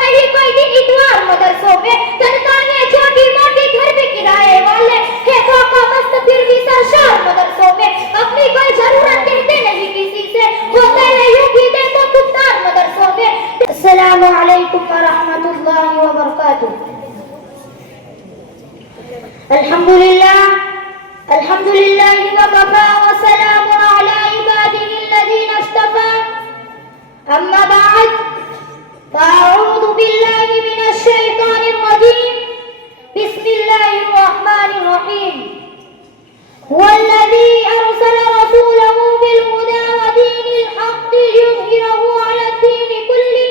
نہیں کوئی دن اتوار مدرسوں میں تنخواہیں چھوٹی موٹی گھر میں کرائے والے ہے خاکہ مست پھر بھی سرشار مدرسوں میں اپنی کوئی ضرورت کہتے نہیں کسی سے ہوتے ہیں یوں بھی دیکھو کفتار مدرسوں میں. السلام علیکم ورحمۃ اللہ وبرکاتہ. الحمد للہ وکفى وسلام علی عباده الذین اصطفى. اما بعد فاعوذ باللہ من الشیطان الرجیم. بسم اللہ الرحمن الرحیم. هو الذی ارسل رسوله بالهدى ودین الحق ليظهره على الدین كله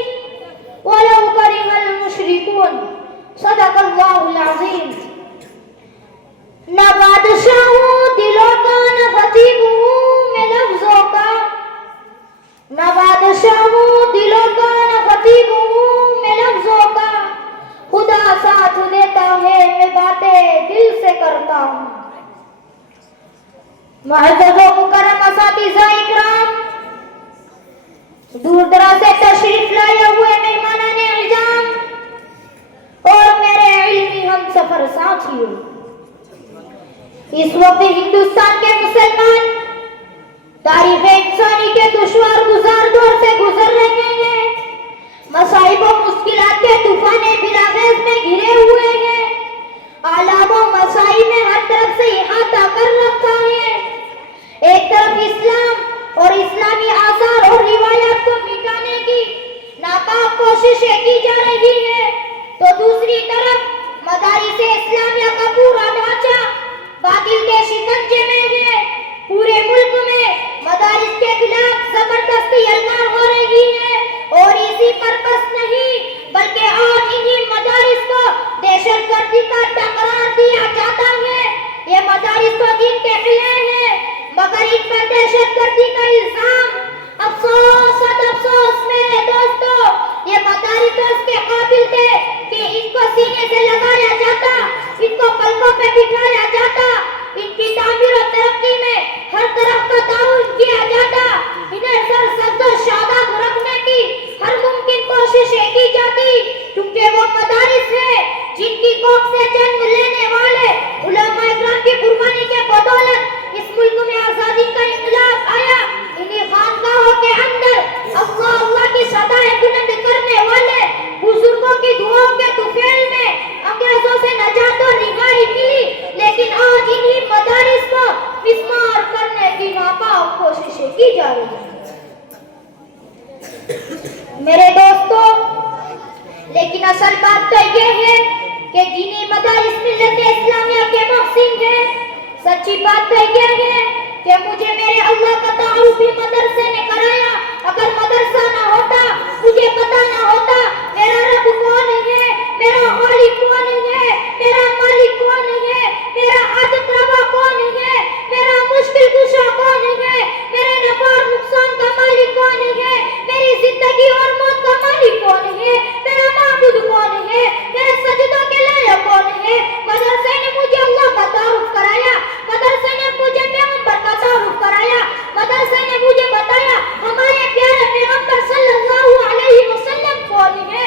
ولو كره المشركون. صدق اللہ العظیم. نہ بادشاہ ہوں دلوں کا نہ خطیب ہوں میں لفظوں کا. نہ بادشاہ ہوں دلوں کا نہ خطیب ہوں میں لفظوں کا. خدا ساتھ دیتا ہے میں باتیں دل سے کرتا ہوں. معزز و مکرم اساتذہ اکرام، دور دراز سے تشریف لائے ہوئے مہمانان اعظام اور میرے علمی ہم سفر ساتھیوں، اس وقت ہندوستان کے مسلمان تاریخ انسانی کے دشوار گزار دور سے گزر رہے ہیں. مصائب و مشکلات کے طوفان بلاخیز میں گھرے ہوئے ہیں. آلام و مسائل میں ہر طرف سے احاطہ کر رکھا ہے. ایک طرف اسلام اور اسلامی آثار اور روایات کو مٹانے کی ناکام کوششیں کی جا رہی ہے، تو دوسری طرف مدارس اسلامیہ کا پورا ڈھانچہ باطل کے شکنجے میں ہے. پورے ملک میں مدارس کے خلاف زبردستی الکار ہو رہی ہے اور اسی پر بس نہیں بلکہ آج انہی مدارس کو دہشت گردی کا قرار دیا جاتا ہے. یہ مدارس تو دین کے خلاف ہیں مگر ان پر دہشت گردی کا الزام. افسوس افسوس میرے دوستو، یہ مدارس اس کے قابل تھے کہ ان کو سینے سے لگایا جاتا، ان کو پلکوں پہ بٹھایا جاتا، ان کی تعمیر و ترقی میں ہر طرف کا تعاون کیا جاتا، انہیں سرسبز و شاداب رکھنے کی ہر ممکن کوششیں کی جاتی، کیونکہ وہ مدارس ہیں جن کی کوکھ سے جنم لینے والے علماء اکرام کی قربانی کے بدولت اس ملک میں آزادی کا انقلاب آیا. انہی خانقاہوں کے اندر اللہ اللہ کی صدائیں بلند کرنے والے بزرگوں کی دعاؤں کے طفیل میں انگریزوں سے نجات و رہائی ملی. لیکن آج انہی مدارس کو مسمار کرنے کی ناکام کوششیں کی جا رہی ہیں. میرے دوستو، لیکن اصل بات تو یہ ہے کہ دینی مدارس ملت اسلامیہ کے محسن ہیں. سچی بات تو یہ ہے کہ مجھے میرے اللہ کا تعارف ہی مدرسے نے کرایا. اگر مدرسہ نہ ہوتا، مجھے پتہ نہ ہوتا میرا رب کون ہے، میرا خالق کون ہے، میرا مالک کون ہے، میرا عادت روا کون ہے، میرا مشکل کشا کون ہے، میرے نفع اور نقصان کا مالک کون ہے، میری زندگی اور موت کا مالک کون ہے، میرا معبود کون ہے، میرے سجدوں کے لائق کون ہے. مدرسے نے مجھے اللہ کا تعارف کرایا، مدرسے نے مجھے پیغمبر کا تعارف کرایا، مدرسے نے مجھے بتایا ہمارے پیارے پیغمبر صلی اللہ علیہ وسلم کون ہے.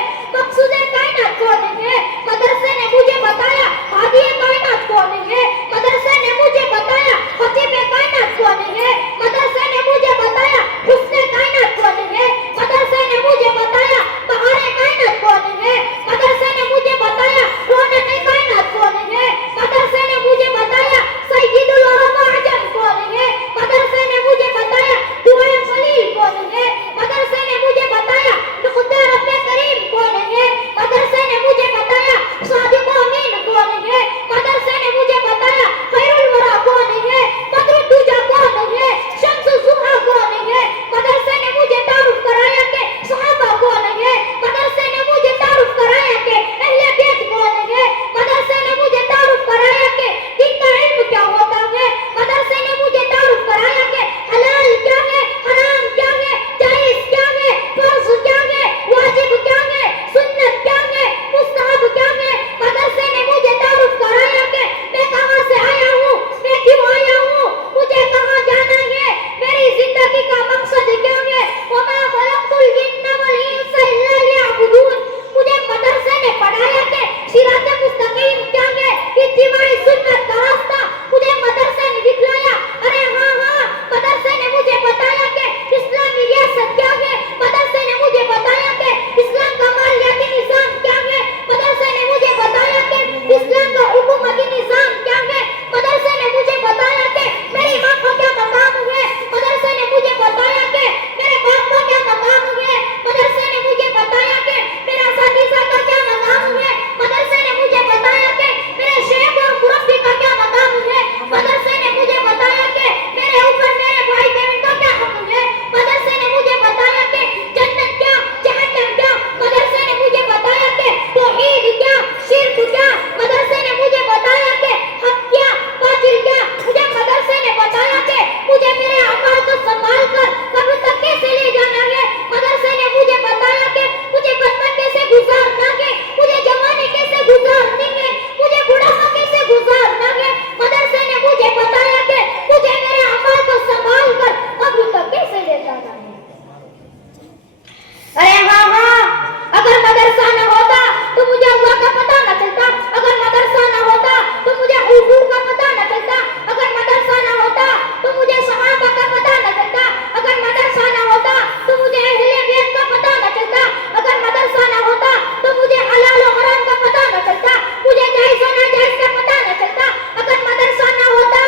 مدرسہ نہ ہوتا تو مجھے اللہ کا پتہ نہ چلتا، اگر مدرسہ نہ ہوتا تو مجھے حضور کا پتہ نہ چلتا، اگر مدرسہ نہ ہوتا تو مجھے صحابہ کا پتہ نہ چلتا، اگر مدرسہ نہ ہوتا تو مجھے اہل بیت کا پتہ نہ چلتا، اگر مدرسہ نہ ہوتا تو مجھے حلال و حرام کا پتہ نہ چلتا، مجھے جائز و ناجائز کا پتہ نہ چلتا، اگر مدرسہ نہ ہوتا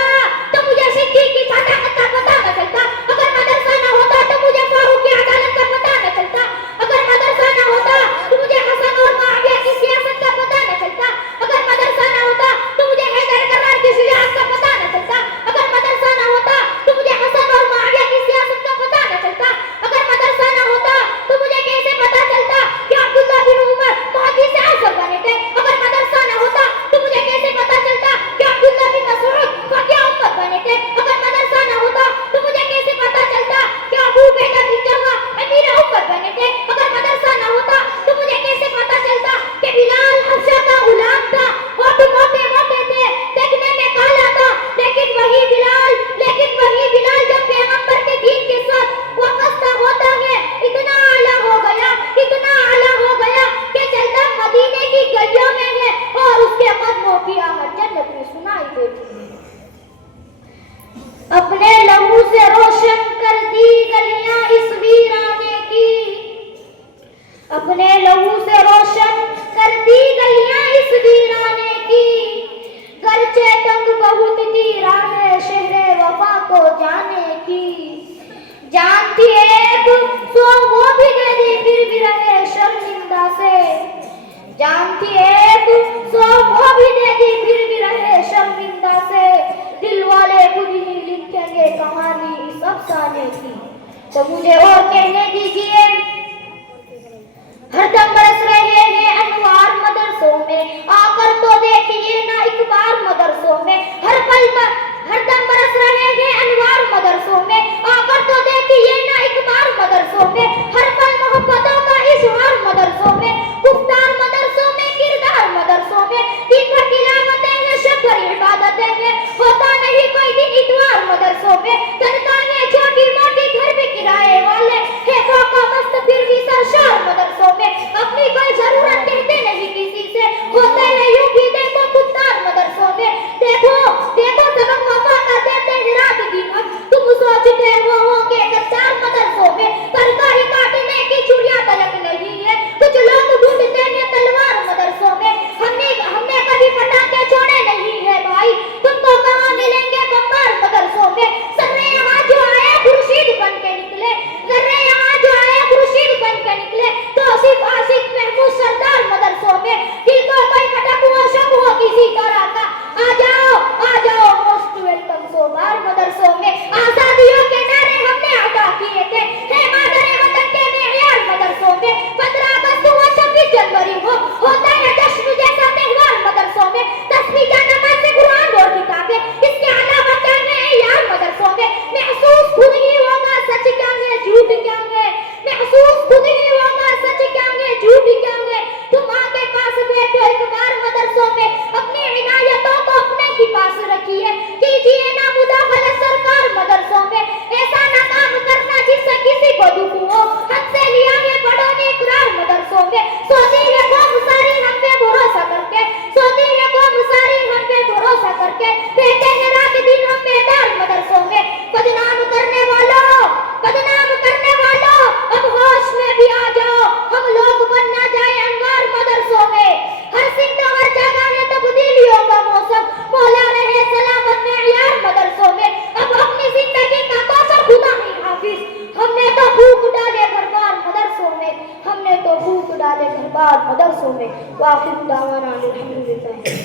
تو مجھے صدیق کی صداقت کا پتہ نہ چلتا، اگر مدرسہ نہ ہوتا تو مجھے فاروق کی عدالت کا پتہ نہ چلتا، اگر مدرسہ نہ ہوتا تو مجھے حسن اور معاویہ کی سیاست کا پتہ نہ چلتا، اگر مدرسہ نہ ہوتا تو مجھے حیدر کرار کی شجاعت کا پتہ نہ چلتا، اگر مدرسہ نہ ہوتا تو مجھے حسن اور معاویہ کی سیاست کا پتہ نہ چلتا، اگر مدرسہ نہ ہوتا تو مجھے کیسے پتہ چلتا کہ عبداللہ بن عمر محدث اعظم بنے تھے، اگر مدرسہ نہ ہوتا تو مجھے کیسے پتہ چلتا کہ عبداللہ بن مسعود فقیہ امت بنے تھے، اگر مدرسہ نہ ہوتا تو مجھے کیسے پتہ چلتا کہ ابو عبیدہ بن جراح امیر امت بنے تھے، اگر مدرسہ نہ ہوتا تو مجھے کیسے پتہ چلتا کہ بلال حبشہ کا غلام تھا، ہونٹ موٹے موٹے تھے، دیکھنے میں کالا تھا، لیکن وہی بلال جب پیغمبر کے دین کے ساتھ وابستہ ہوتا ہے اتنا اعلیٰ ہو گیا کہ چلتا مدینے کی گلیوں میں ہے اور اس کے قدموں کی آہٹ جنت میں سنائی دیتی ہے۔ اپنے لہو سے روشن کر دی گلیاں اس ویرانے کی، اپنے لہو سے روشن کر دی گلیاں اس ویرانے کی، گرچہ تنگ بہت تھی راہ شہر وفا کو جانے کی، جان تھی ایک سو وہ بھی دے دی پھر بھی رہے شرمندہ سے، جان تھی ایک سو وہ بھی دے دی پھر بھی رہے شرمندہ سے، دل والے خود ہی لکھیں گے کہانی اس افسانے کی۔ تو مجھے اور کہنے دیجیے، ہر دم برس رہے ہیں انوار مدرسوں میں، آ کر تو دیکھیے نا ایک بار مدرسوں میں، ہر دم برس رہے ہیں انوار مدرسوں میں، آ کر تو دیکھیے نا ایک بار مدرسوں میں، ہر پل محبتوں کا اظہار مدرسوں میں، گفتار مدرسوں میں، کردار مدرسوں میں، دن بھر تلاوتیں ہیں، شب بھر عبادتیں ہیں، ہوتا نہیں کوئی دن اتوار مدرسوں میں، تنخواہیں چھوٹی موٹی گھر بھی کرائے والے ہے، فوقہ مست پھر بھی سرشار مدرسوں میں، اپنی کوئی ضرورت کہتے نہیں کسی سے، ہوتے ہیں یوں بھی دیکھو خوددار مدرسوں میں، دیکھو سبق وفا کا دیتے ہیں رات دن ہم، تم سوچتے ہو گے غدار مدرسوں میں، ترکاری کاٹنے کی چھریاں تلک نہیں ہے، کچھ لوگ ڈھونڈتے ہیں تلوار مدرسوں میں، ہم نے کبھی پٹاخے چھوڑے نہیں ہے بھائی، تم کو کہاں ملیں گے بمبار مدرسوں میں، ذرے یہاں جو آئے خورشید بن کے نکلے، ذرے یہاں جو آئے خورشید بن کے نکلے، تو صرف عاشق محمود سردار مدرسوں میں، دل کو کوئی کھٹک ہو شک ہو کسی طرح کا، آ جاؤ موسٹ ویلکم سوبار مدرسوں میں، آزادیوں کے نعرے ہم نے ادا کیے تھے، ہے مادر وطن کے معیار مدرسوں میں، 15 اگست ہو 26 جنوری ہو، ہوتا ہے جشن جیسا تہوار مدرسوں میں، 10ویں جنمات سے قرآن اور کتابیں، اس کے علاوہ کیا ہے یار مدرسوں میں، محسوس خود ہی ہوگا سچ کیا ہے جھوٹ کیا ہے، محسوس خود ہی ہوگا سچ کیا ہے جھوٹ کیا ہے، تم آگے پاس بیٹھو ایک بار مدرسوں میں، اپنی عنایتوں کو اپنے ہی پاس رکھیے، کیجیے نا مداخلت سرکار مدرسوں میں، ایسا نہ کام کرنا جس سے کسی کو دکھ ہو، حد سے لیا ہے بڑوں نے اقرار مدرسوں میں، سوتی ہے قوم ساری ہم پہ بھروسہ کر کے، سوتی ہے قوم ساری ہم پہ بھروسہ کر کے، رہتے ہیں رات دن ہم بیدار مدرسوں میں، بدنام کرنے والوں اب ہوش میں بھی آ جاؤ، ہم لوگ بن نہ جائیں انوار مدرسوں میں، ہر سمت ہر جگہ ہے تبدیلیوں کا موسم، مولا رہے سلامت معیار مدرسوں میں، اب اپنی زندگی کا کوثر خدا ہی حافظ، ہم نے تو پھونک ڈالے گھر بار مدرسوں میں، ہم نے تو پھونک ڈالے گھر بار مدرسوں میں، وآخر دعوانا الحمدللہ۔